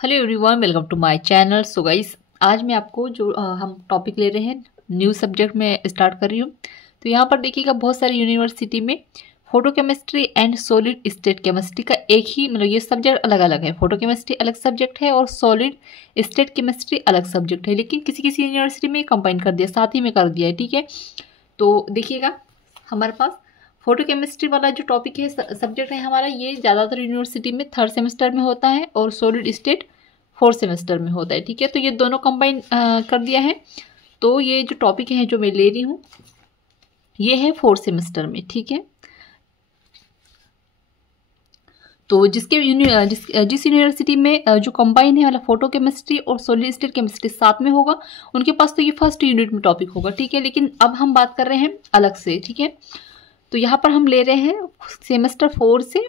Hello everyone, welcome to my channel. So guys, आज मैं आपको जो हम टॉपिक ले रहे हैं न्यू सब्जेक्ट में स्टार्ट कर रही हूँ। तो यहाँ पर देखिएगा बहुत सारी यूनिवर्सिटी में photo chemistry and solid state chemistry का एक ही ये सब्जेक्ट अलग अलग है। फोटो केमिस्ट्री अलग सब्जेक्ट है और सॉलिड स्टेट केमिस्ट्री अलग सब्जेक्ट है, लेकिन किसी किसी यूनिवर्सिटी में कंबाइन कर दिया, साथ ही में कर दिया है। ठीक है, तो देखिएगा हमारे पास फोटो केमिस्ट्री वाला जो टॉपिक है सब्जेक्ट है हमारा, ये ज़्यादातर यूनिवर्सिटी में 3rd सेमेस्टर में होता है और सॉलिड स्टेट 4th सेमेस्टर में होता है। ठीक है, तो ये दोनों कंबाइन कर दिया है। तो ये जो टॉपिक है जो मैं ले रही हूँ ये है 4th सेमेस्टर में। ठीक है, तो जिस यूनिवर्सिटी में जो कंबाइन है वाला फोटो केमिस्ट्री और सॉलिड स्टेट केमिस्ट्री साथ में होगा, उनके पास तो ये फर्स्ट यूनिट में टॉपिक होगा। ठीक है, लेकिन अब हम बात कर रहे हैं अलग से। ठीक है, तो यहाँ पर हम ले रहे हैं सेमेस्टर 4 से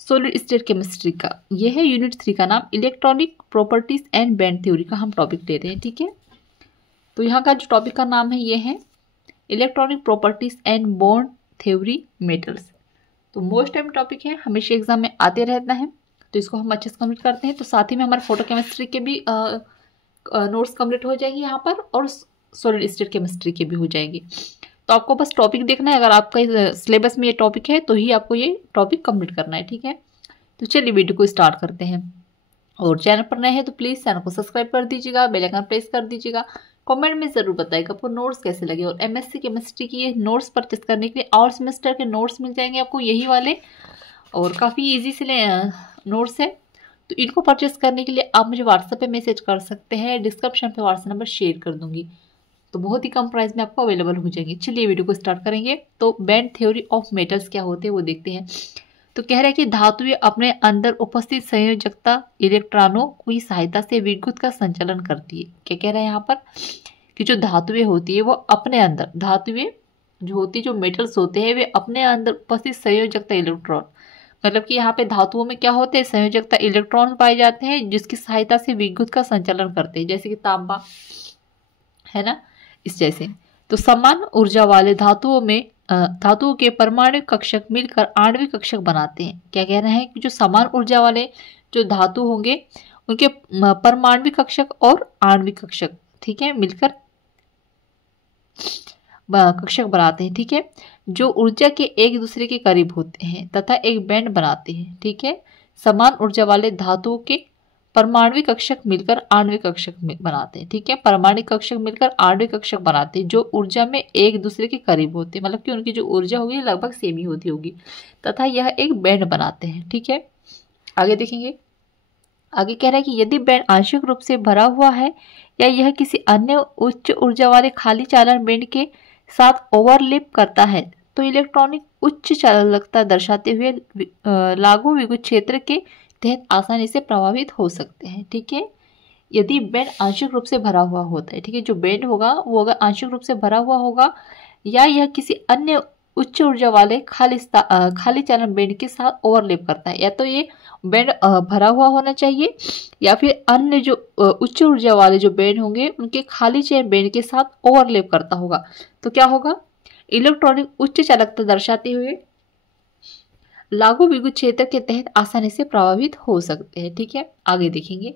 सॉलिड स्टेट केमिस्ट्री का। यह है यूनिट 3 का नाम electronic properties and band theory का हम टॉपिक ले रहे हैं। ठीक है, तो यहाँ का जो टॉपिक का नाम है ये है electronic properties and bond theory metals. तो मोस्ट टाइम टॉपिक है, हमेशा एग्जाम में आते रहता है, तो इसको हम अच्छे से कंप्लीट करते हैं। तो साथ ही में हमारे फोटो केमिस्ट्री के भी नोट्स कंप्लीट हो जाएंगे यहाँ पर, और सॉलिड स्टेट केमिस्ट्री के भी हो जाएंगे। तो आपको बस टॉपिक देखना है, अगर आपका सिलेबस में ये टॉपिक है तो ही आपको ये टॉपिक कंप्लीट करना है। ठीक है, तो चलिए वीडियो को स्टार्ट करते हैं। और चैनल पर नए हैं तो प्लीज़ चैनल को सब्सक्राइब कर दीजिएगा, बेल आइकन प्रेस कर दीजिएगा। कमेंट में ज़रूर बताइएगा आपको नोट्स कैसे लगे। और एमएससी केमिस्ट्री की ये नोट्स परचेस करने के लिए और सेमेस्टर के नोट्स मिल जाएंगे आपको यही वाले, और काफ़ी ईजी से नोट्स है। तो इनको परचेस करने के लिए आप मुझे व्हाट्सएप पे मैसेज कर सकते हैं, डिस्क्रिप्शन पे व्हाट्सएप नंबर शेयर कर दूंगी, तो बहुत ही कम प्राइस में आपको अवेलेबल हो जाएंगे। चलिए वीडियो को स्टार्ट करेंगे। तो बैंड थ्योरी ऑफ मेटल्स क्या होते हैं वो देखते हैं। तो कह रहे हैं कि धातुएं अपने अंदर उपस्थित संयोजकता इलेक्ट्रॉनों की सहायता से विद्युत का संचालन करती है। क्या कह रहे हैं यहाँ पर कि जो धातुएं होती है वो अपने अंदर, धातुएं जो होती है, जो मेटल्स होते हैं, वे अपने अंदर उपस्थित संयोजकता इलेक्ट्रॉन, मतलब कि यहाँ पे धातुओं में क्या होते हैं, संयोजकता इलेक्ट्रॉन पाए जाते हैं जिसकी सहायता से विद्युत का संचालन करते हैं, जैसे कि तांबा है ना, इस जैसे। तो समान ऊर्जा वाले धातुओं में धातुओं के परमाणु कक्षक मिलकर आणविक कक्षक बनाते हैं। क्या कह रहे हैं कि जो समान ऊर्जा वाले जो धातु होंगे उनके परमाणविक कक्षक और आणविक कक्षक, ठीक है, मिलकर कक्षक बनाते हैं। ठीक है, जो ऊर्जा के एक दूसरे के करीब होते हैं तथा एक बैंड बनाते हैं। ठीक है, समान ऊर्जा वाले धातुओं के परमाणविक कक्षक मिलकर आणविक कक्षक बनाते हैं। ठीक है, परमाणविक कक्षक मिलकर आणविक कक्षक बनाते हैं जो ऊर्जा में एक दूसरे के करीब होते हैं, मतलब कि उनकी जो ऊर्जा होगी लगभग सेम ही होती होगी, तथा यह एक बैंड बनाते हैं। ठीक है, आगे देखेंगे। आगे कह रहा है कि यदि बैंड आंशिक रूप से भरा हुआ है या यह किसी अन्य उच्च ऊर्जा वाले खाली चालन बैंड के साथ ओवरलैप करता है तो इलेक्ट्रॉनिक उच्च चालकता दर्शाते हुए लागू विद्युत क्षेत्र के तहत आसानी से प्रभावित हो सकते हैं। ठीक है, यदि बैंड आंशिक रूप से भरा हुआ होता है, ठीक है, जो बैंड होगा वो अगर आंशिक रूप से भरा हुआ होगा या यह किसी अन्य उच्च ऊर्जा वाले खाली चालन बैंड के साथ ओवरलैप करता है, या तो ये बैंड भरा हुआ होना चाहिए या फिर अन्य जो उच्च ऊर्जा वाले जो बैंड होंगे उनके खाली चालन बैंड के साथ ओवरलैप करता होगा, तो क्या होगा, इलेक्ट्रॉनिक उच्च चालकता दर्शाते हुए लागू विद्युत क्षेत्र के तहत आसानी से प्रभावित हो सकते हैं। ठीक है, आगे देखेंगे।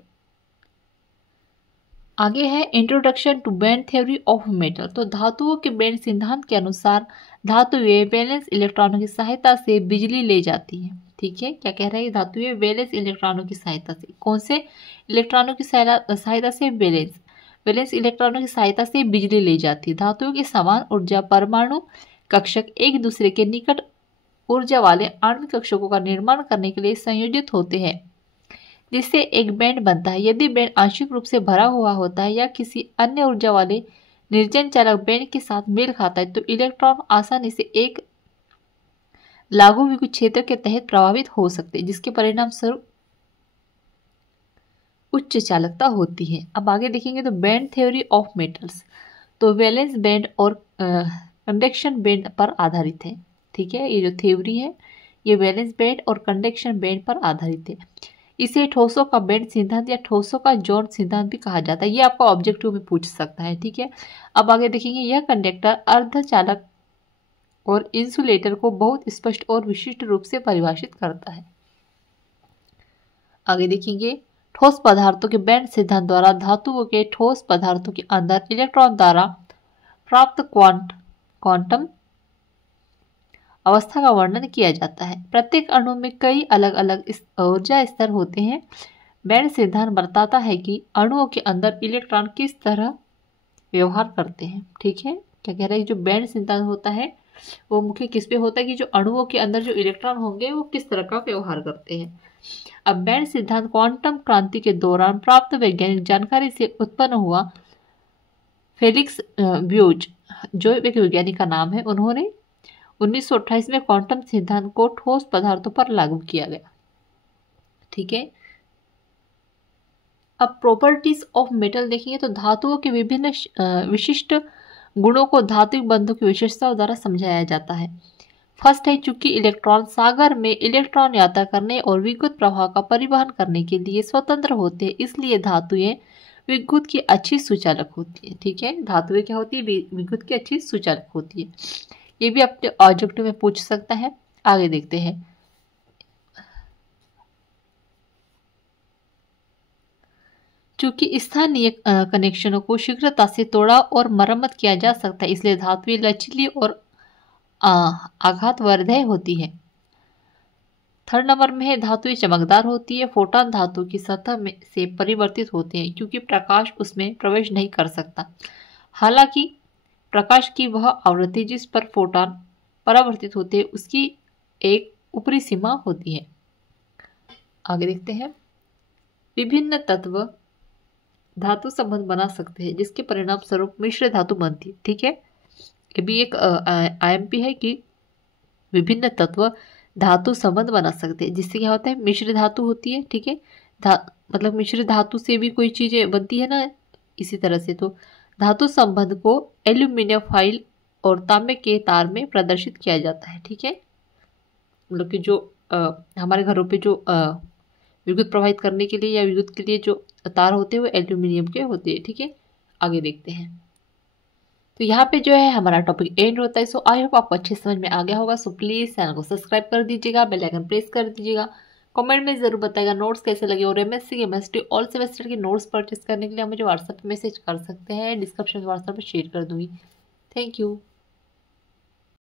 आगे है introduction to band theory of metal. तो धातुओं के बैंड सिद्धांत के अनुसार धातुएं वैलेंस इलेक्ट्रॉनों की सहायता से बिजली ले जाती हैं। ठीक है, क्या कह रहा है, धातुएं वैलेंस इलेक्ट्रॉनों की सहायता से, कौन से इलेक्ट्रॉनों की सहायता से, वैलेंस इलेक्ट्रॉनों की सहायता से बिजली ले जाती है। धातुओं के समान ऊर्जा परमाणु कक्षक एक दूसरे के निकट ऊर्जा वाले आणविक कक्षकों का निर्माण करने के लिए संयोजित होते हैं जिससे एक बैंड बनता है। यदि बैंड आंशिक रूप से भरा हुआ होता है या किसी अन्य ऊर्जा वाले निर्जन चालक बैंड के साथ मेल खाता है तो इलेक्ट्रॉन आसानी से एक लागू विद्युत क्षेत्र के तहत प्रभावित हो सकते हैं जिसके परिणाम स्वरूप उच्च चालकता होती है। अब आगे देखेंगे तो बैंड थ्योरी ऑफ मेटल्स, तो वैलेंस बैंड और कंडक्शन बैंड पर आधारित है। ठीक है, ये जो थ्योरी है ये वैलेंस बैंड और कंडक्शन बैंड पर आधारित है। इसे ठोसों का बैंड सिद्धांत या ठोसों का जॉन सिद्धांत भी कहा जाता है, ये आपका ऑब्जेक्टिव में पूछ सकता है। ठीक है, अब आगे देखेंगे। यह कंडक्टर अर्धचालक और इंसुलेटर को बहुत स्पष्ट और विशिष्ट रूप से परिभाषित करता है। आगे देखेंगे। ठोस पदार्थों के बैंड सिद्धांत द्वारा धातुओं के ठोस पदार्थों के अंदर इलेक्ट्रॉन द्वारा प्राप्त क्वांटम अवस्था का वर्णन किया जाता है। प्रत्येक अणु में कई अलग अलग ऊर्जा स्तर होते हैं। बैंड सिद्धांत बताता है कि अणुओं के अंदर इलेक्ट्रॉन किस तरह व्यवहार करते हैं। ठीक है, क्या कह रहा है, जो बैंड सिद्धांत होता है वो मुख्य किस पे होता है कि जो अणुओं के अंदर जो इलेक्ट्रॉन होंगे वो किस तरह का व्यवहार करते हैं। अब बैंड सिद्धांत क्वांटम क्रांति के दौरान प्राप्त वैज्ञानिक जानकारी से उत्पन्न हुआ। फेलिक्स ब्यूज जो एक वैज्ञानिक का नाम है, उन्होंने 1928 में क्वांटम सिद्धांत को ठोस पदार्थों पर लागू किया गया। ठीक है, अब प्रॉपर्टीज ऑफ मेटल देखेंगे तो धातुओं के विभिन्न विशिष्ट गुणों को धात्विक बंधों की विशेषताओं द्वारा समझाया जाता है। फर्स्ट है, चूंकि इलेक्ट्रॉन सागर में इलेक्ट्रॉन यात्रा करने और विद्युत प्रवाह का परिवहन करने के लिए स्वतंत्र होते हैं, इसलिए धातुएं विद्युत की अच्छी सुचालक होती है। ठीक है, धातुएं क्या होती है, विद्युत की अच्छी सुचालक होती है। ये भी अपने ऑब्जेक्टिव में पूछ सकता है। आगे देखते हैं। चूंकि स्थानीय कनेक्शनों को शीघ्रता से तोड़ा और मरम्मत किया जा सकता है, इसलिए धातुएं लचीली और आघातवर्धक होती है। थर्ड नंबर में है, धातुएं चमकदार होती है। फोटॉन धातु की सतह में से परिवर्तित होते हैं क्योंकि प्रकाश उसमें प्रवेश नहीं कर सकता। हालांकि प्रकाश की वह आवृत्ति जिस पर फोटॉन परावर्तित होते हैं उसकी एक ऊपरी सीमा होती है। आगे देखते हैं। विभिन्न तत्व धातु संबंध बना सकते हैं जिसके परिणाम स्वरूप मिश्र धातु बनती है। ठीक है, ये भी एक IMP है कि विभिन्न तत्व धातु संबंध बना सकते हैं जिससे क्या होता है, मिश्र धातु होती है। ठीक है, मतलब मिश्र धातु से भी कोई चीजें बनती है ना, इसी तरह से तो धातु संबंध को एल्यूमिनियम फाइल और तांबे के तार में प्रदर्शित किया जाता है। ठीक है, मतलब कि जो हमारे घरों पे जो विद्युत प्रवाहित करने के लिए या विद्युत के लिए जो तार होते हैं वो एल्यूमिनियम के होते हैं। ठीक है, आगे देखते हैं। तो यहाँ पे जो है हमारा टॉपिक एंड होता है। सो आई होप आपको अच्छे समझ में आ गया होगा। सो प्लीज़ चैनल को सब्सक्राइब कर दीजिएगा, बेल आइकन प्रेस कर दीजिएगा, कमेंट में जरूर बताइएगा नोट्स कैसे लगे। और MSc केमिस्ट्री ऑल सेमेस्टर के नोट्स परचेस करने के लिए मुझे व्हाट्सएप मैसेज कर सकते हैं, डिस्क्रिप्शन में व्हाट्सएप पर शेयर कर दूंगी। Thank you.